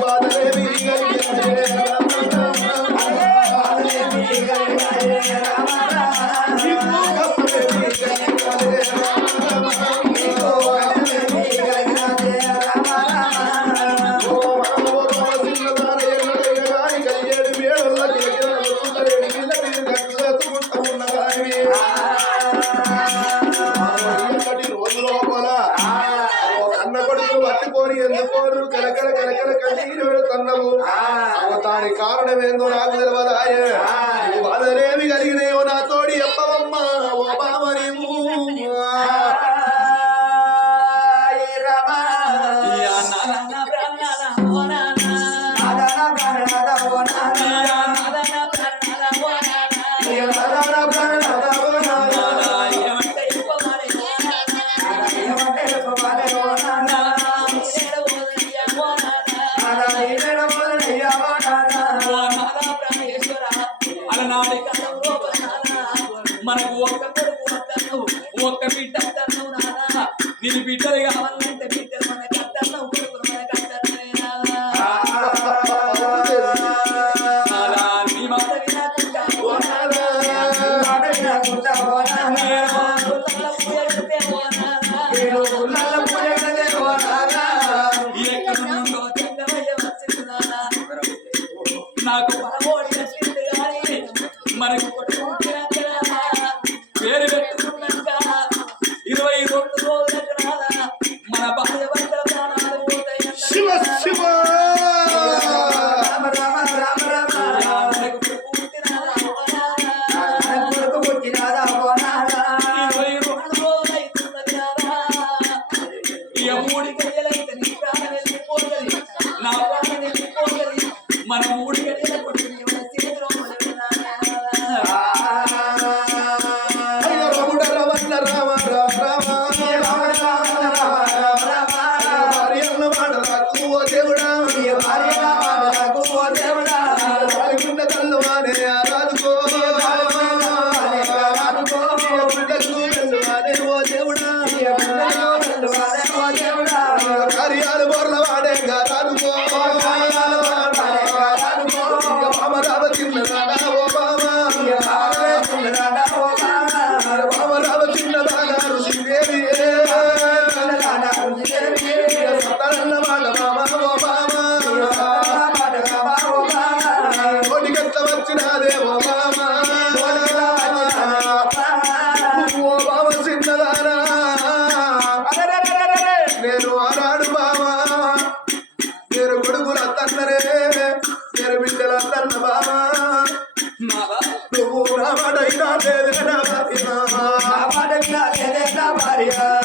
బాధలేమి యా నాన్న yeah.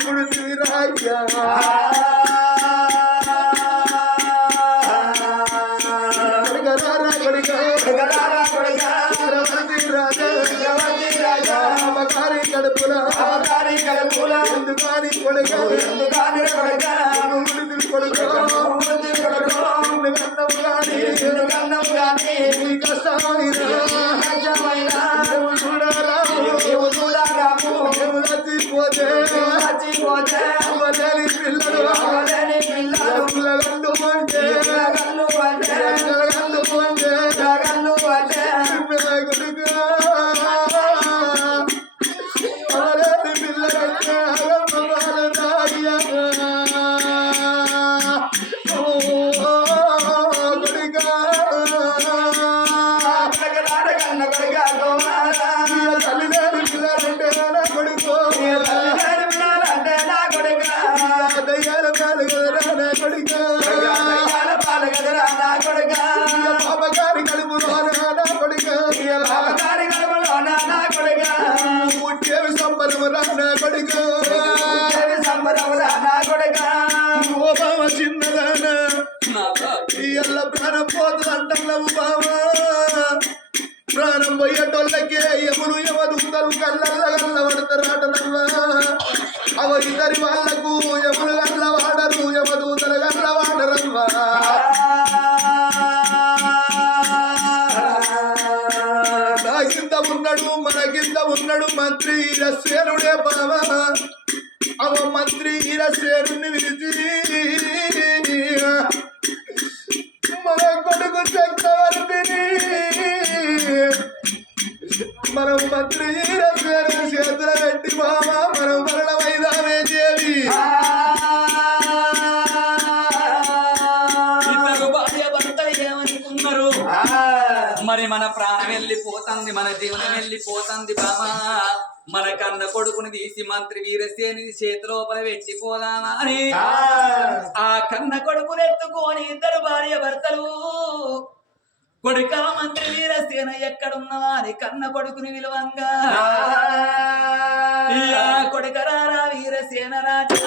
I'm gonna do it ay, ay, ప్రాణం పోదు అంటలేవు బావా. ప్రాణం పోయేటోళ్ళకే ఎములు ఎవరుందరు కళ్ళల్ల కళ్ళ పడతారాటనవ్వా అవరిద్దరి వాళ్ళకు ఎములు కళ్ళ వాడరు యమదూతలు కళ్ళ వాడరవ్వా నా కింద ఉన్నాడు మన కింద ఉన్నాడు మంత్రి రస్సేనుడే బావా. అవ మంత్రి ఈరసేనుని విరిచి మరి మన ప్రాణం వెళ్ళిపోతుంది మన జీవనం వెళ్ళిపోతుంది బామా మన కన్న కొడుకుని తీసి మంత్రి వీరసేని చేతిలోపల పెట్టిపోదామా అని. ఆ. కన్న కొడుకుని ఎత్తుకొని ఇద్దరు భార్య భర్తలు. కొడుక మంత్రి వీరసేన ఎక్కడున్నా అని కన్న కొడుకుని విలువంగా. కొడుక రారా వీరసేన రాజా.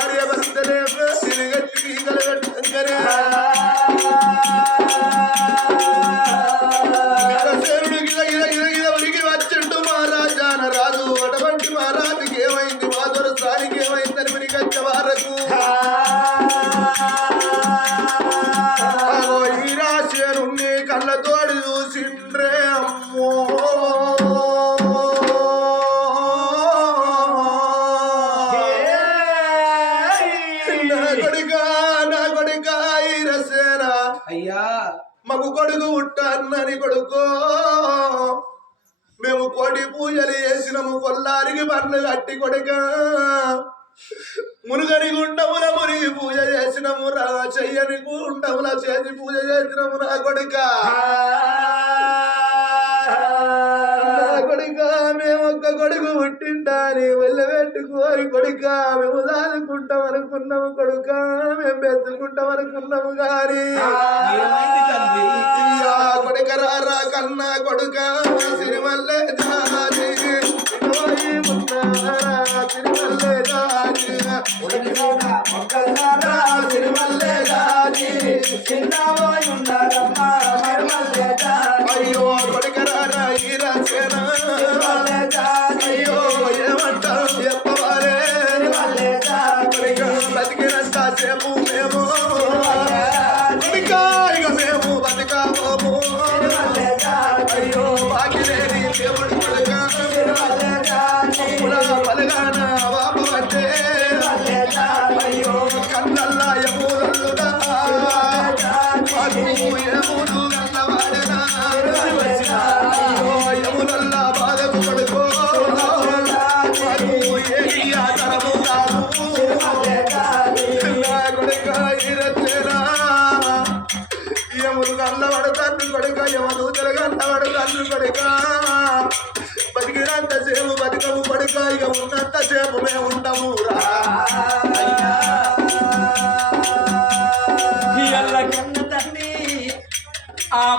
భార్య భర్తలే సిరిగట్టి గీతలు కట్టుకరే పూజలు చేసినము కొల్లారికి పన్ను కట్టి కొడుక. మునుగని గుండముల మురి పూజ చేసినము రా చెయ్యని గుండముల చేసి పూజ చేసినము నా కొడుక. కొడుకు పుట్టింటాని వెళ్ళబెట్టుకోని కొడుక. మేము దానుకుంటాం అనుకున్నాము కొడుక. మేము పెంచుకుంటాం అనుకున్నాము గారి కొడుక రారా కన్నా కొడుక. సిరిమల్లే దారి సిరిమల్లే దారి మొక్కలారా సిరిమల్లే దాని చిన్నవాయుండారమ్మా మరిమల్లే దాని అయ్యో కొడుకరారా ఈరా చేరా అయ్యో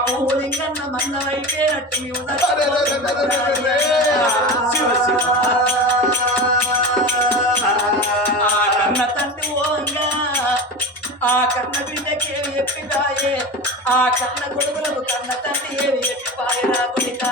పూలింగన్న మందమైతే నట్టి అన్న తండ్రి ఓంగా ఆ కన్న బిడ్డకి ఏమి చెప్పిపాయే? ఆ కన్న కొడుకులకు కన్న తండ్రి ఏమి చెప్పిపాయరా కొనికా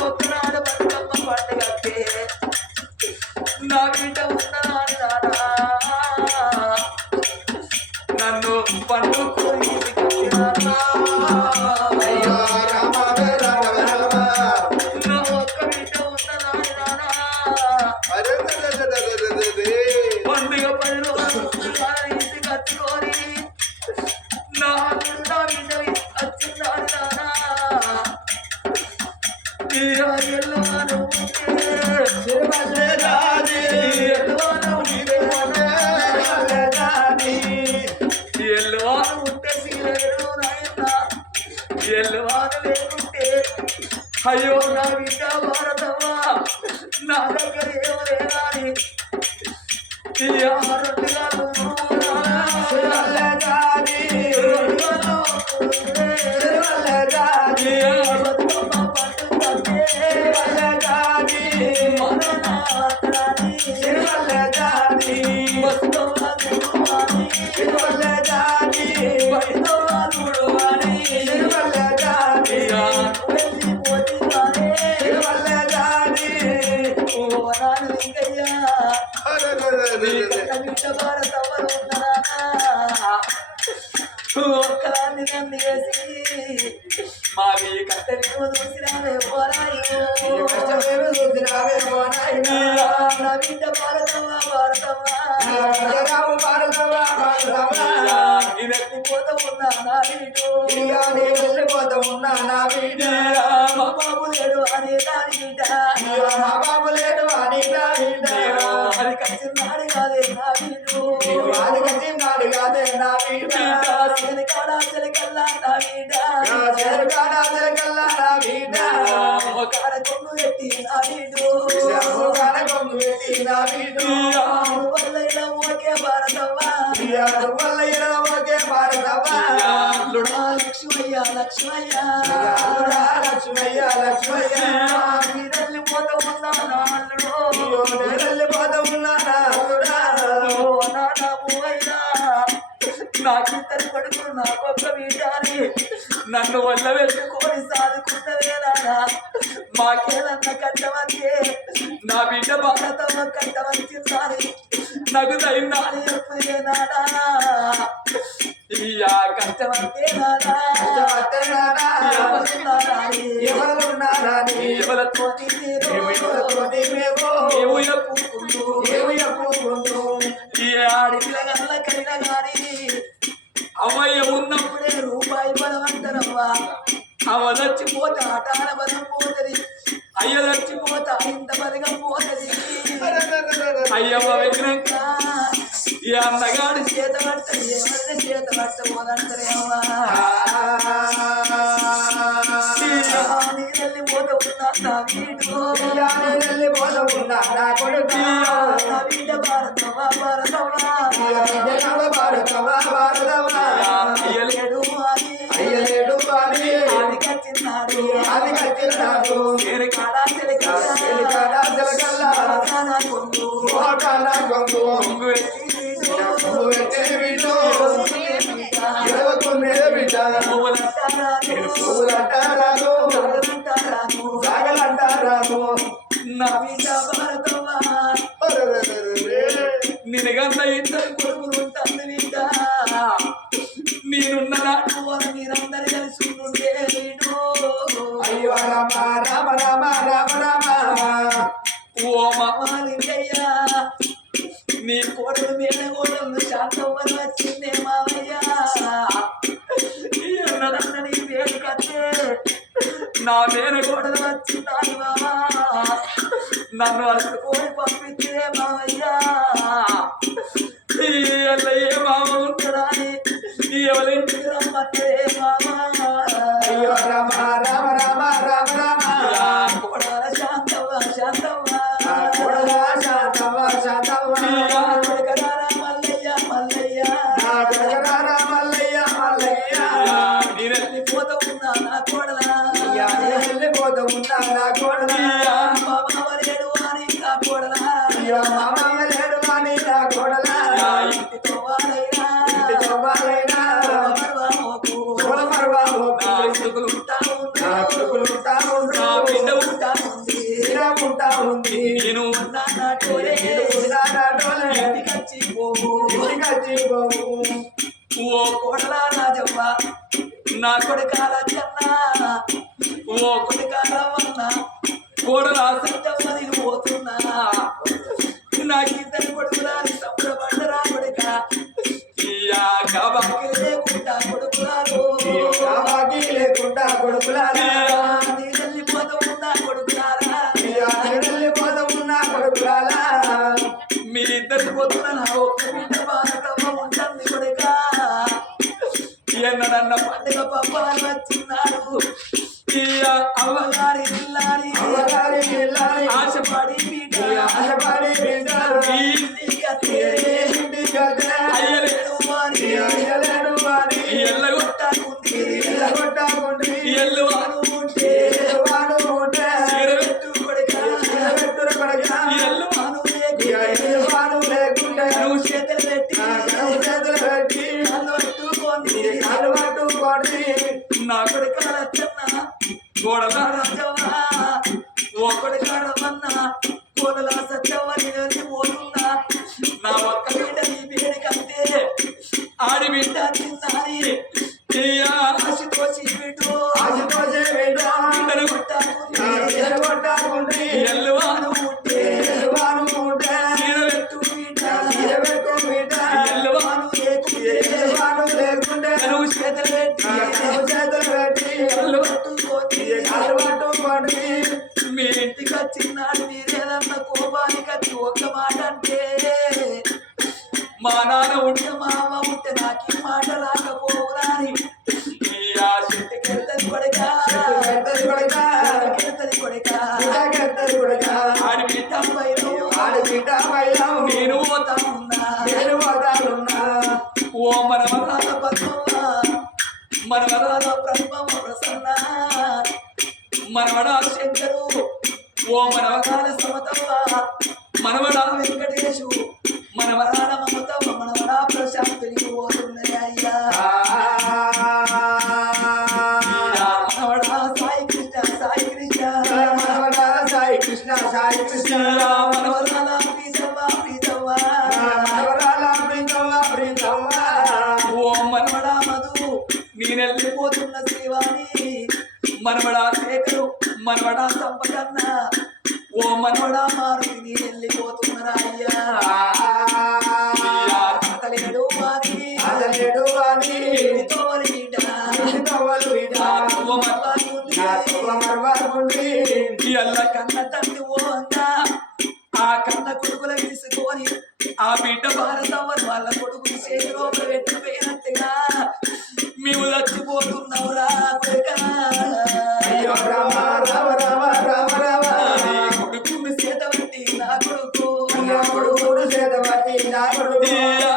எல்லாரும் ఒక్కదాన్ని నన్ను వేసి మావి కష్టమేమో చూసినావే పోరాయో కష్టమేమో చూసినావే ఉన్నా నా ఇలా నీ ఉన్నా నా వీడు మా బాబు లేడు అనే దాని బిడ్డ మా బాబు లేడు అనే దాని బిడ్డ అది కచ్చిన్నాడు కాదే నా కాదే నా వీడు కాడా చెలికల్లా చెరుకాడ చెరకల్లా నా బిడ్డ కాడ పెట్టి నా వీడు చెరుకాడ కొమ్ము పెట్టి నా బిడ్డ ఓకే భారతవ్వా ఒకే భారతవ్వ లుడా లక్ష్మయ్య లక్ష్మయ్య. అల్లుడా లక్ష్మయ్య లక్ష్మయ్య. నీడల్లి పోత ఉన్నా నాలుడు అయ్యో వెళ్ళిపోతా ఉన్నా నా అల్లుడా. నాకిద్దరు కొడుకులు నాకొక్క వీడాని నన్ను వల్ల పెట్టుకొని సాదుకున్నదే నానా మాకేదన్న కట్టమంటే నా బిడ్డ భారతమ్మ కట్టమంచిందని నాకు దైందాని చెప్పే నానా? ఇయ్యా నేను? ఎవరితోని మేము, ఎప్పుకుంటూ మేము ఎప్పుడుకుంటూ, ఈ ఆడపిల్లగల్ల కలిగిన గాని అమ్మయ్య ఉన్నప్పుడే బలం అంటారవ్వా అవ చచ్చిపోతే ఆటాన బలం పోతుంది. అయ్య చచ్చిపోతే ఇంత బలగం పోతుంది. అయ్యమ్మ వెక్కినాక ఈ అన్నగాడు చేత పడతాడు ఎవరిని చేత పట్టబోదంటారేమో నీళ్ళని వీడు ఇయాల నా కొడుకు, భారతవా, భారతవా, అయ్యలేడు అని అయ్యలేడు అది అది కాడా ఎవరింటికి రమ్మంటే మామా కాల కన్నా ఒకటి కొడుకాల వన్న కోడల సత్యమ్మ నేను పోతున్నా నాకు ఇద్దరు కొడుకులాని సంబరపడ్డరా కొడుక ఇయ్యా లేకుండా కొడుకులాలు బాబాకి లేకుండా కొడుకులారా నీ వెళ్ళిపోతూ ఉన్నా కొడుకులారా అయ్యా, వెళ్ళిపోతూ ఉన్నా కొడుకులాలా మీ ఇద్దరు పోతున్నా ఒక్క బిడ్డ ಅವರ చిన్నాడు మీరేదన్న కోపానికి వచ్చి ఒక్క మాట అంటే మా నాన్న ఉంటే మా అమ్మ ఉంటే నాకు మాట రాకపోవునా అని ఈ ఆ చెట్టుకెళ్తది కొడక చెట్టుకెళ్తది కొడక. చెట్టుకెళ్తది కొడక ఉడకెత్తది కొడక. ఆడి బిడ్డ పైన ఆడి బిడ్డ పైలం. నేను పోతా ఉన్నా నేను పోతానున్నా. ఓ ప్రసన్న మనవడాల శంకరు ఓ మనవరాల సమతవ్వ మనవడా వెంకటేశు మనవరాల మమతవ్వ మనవడా ప్రశాంతునికి పోతున్నాయి అయ్యా. మనవడా సాయి కృష్ణ సాయి కృష్ణ. మనవరాల సాయి కృష్ణ సాయి కృష్ణ. మనవరాల ప్రీతవ్వ ప్రీతవ్వ మనవరాల ప్రీతమ్మ ప్రీతమ్మ. ఓ మనవడా మధు నేనెళ్ళిపోతున్న శ్రీవాణి. మనవడా శేఖరు మనవడా సంపదన్న. మనవడా నా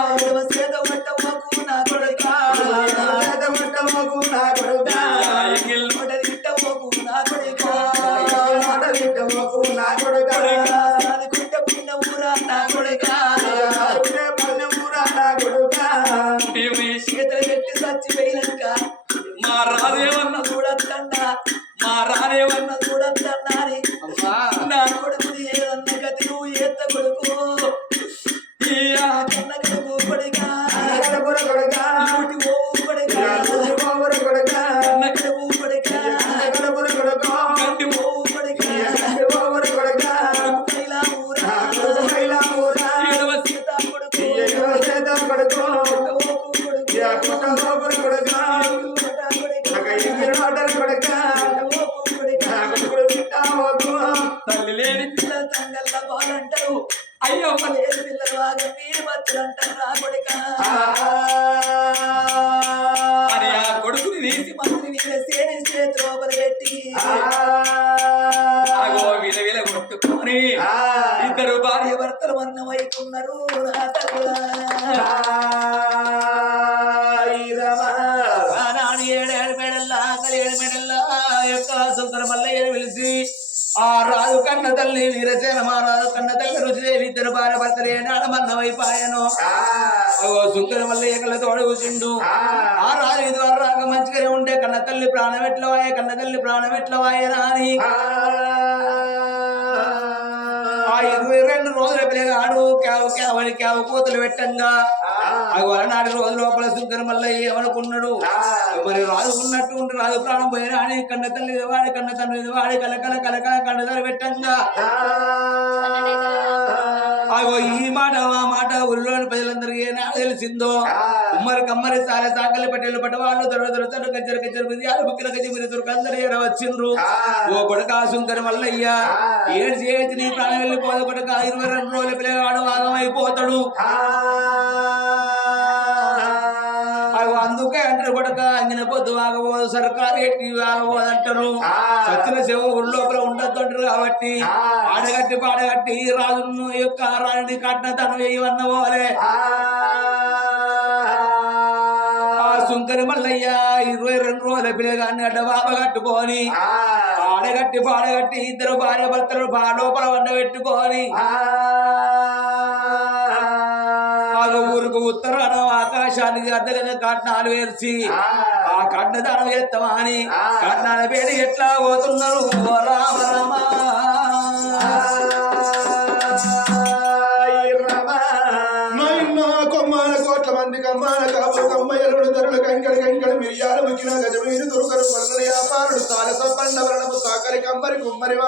తల్లి లేని పిల్లలు తంగల్ల బాలంటారు అయ్యమ్మ లేని పిల్లలు ఆగ మీరు బతులు అంటారు నా కొడుక. తల్లి ప్రాణం ఎట్ల వాయే కన్న తల్లి ప్రాణం ఎట్ల వాయరా అని ఆ ఇరవై రెండు రోజుల పిల్లగాడు కేవ కేవలి కేవ కూతలు పెట్టంగా అవి రోజు లోపల సుంకర మల్లయ్య ఏమనుకున్నాడు మరి రాజు ఉన్నట్టు ఉండి రాజు ప్రాణం పోయినా అని కన్న తల్లి వాడి కన్న తండ్రి వాడి కలకల కలకల కన్నదారు పెట్టంగా అగో ఈ మాట ఆ మాట ఊరిలోని ప్రజలందరికీ ఏనాడు తెలిసిందో? ఉమ్మరి కమ్మరి సాలె సాకలి పట్టెలు పట్టవాళ్ళు దొర దొరచరు కచ్చరు కచ్చరు బిందియాలు బుక్కిల కచ్చి మీరు దొరకందరూ ఎర వచ్చిండ్రు? ఓ కొడక సుంకర మల్లయ్య ఏడు చేతి నీ ప్రాణం వెళ్ళిపోదు కొడక ఇరవై రెండు రోజుల పిల్లగాడు ఆగమైపోతాడు అగో అందుకే అంటారు కొడక అంగిన పొద్దు ఆగబోదు సర్కారు ఎట్టి ఆగబోదు అంటారు. సత్యన శివ లోపల ఉండద్దు అంటారు కాబట్టి ఆడగట్టి పాడగట్టి రాజును యొక్క రాణిని కట్టిన తను వేయవన్న పోలే సుంకరి మల్లయ్య ఇరవై రెండు రోజుల పిల్లగాన్ని అడ్డ బాబ కట్టుకొని ఆడగట్టి పాడగట్టి ఇద్దరు భార్య భర్తలు లోపల వండ పెట్టుకొని ఉత్తరాన ఆకాశానికి అద్దగన కట్నాలు వేర్చి ఆ. కట్న దానం చేస్తామా అని కట్నాల పేరు ఎట్లా పోతున్నారు? రామ రామ మిరియాలు ముక్కిన గజమీరు దుర్గరు కొరగల వ్యాపారుడు సాలస పండ వరణము సాకలి కంబరి కుమ్మరి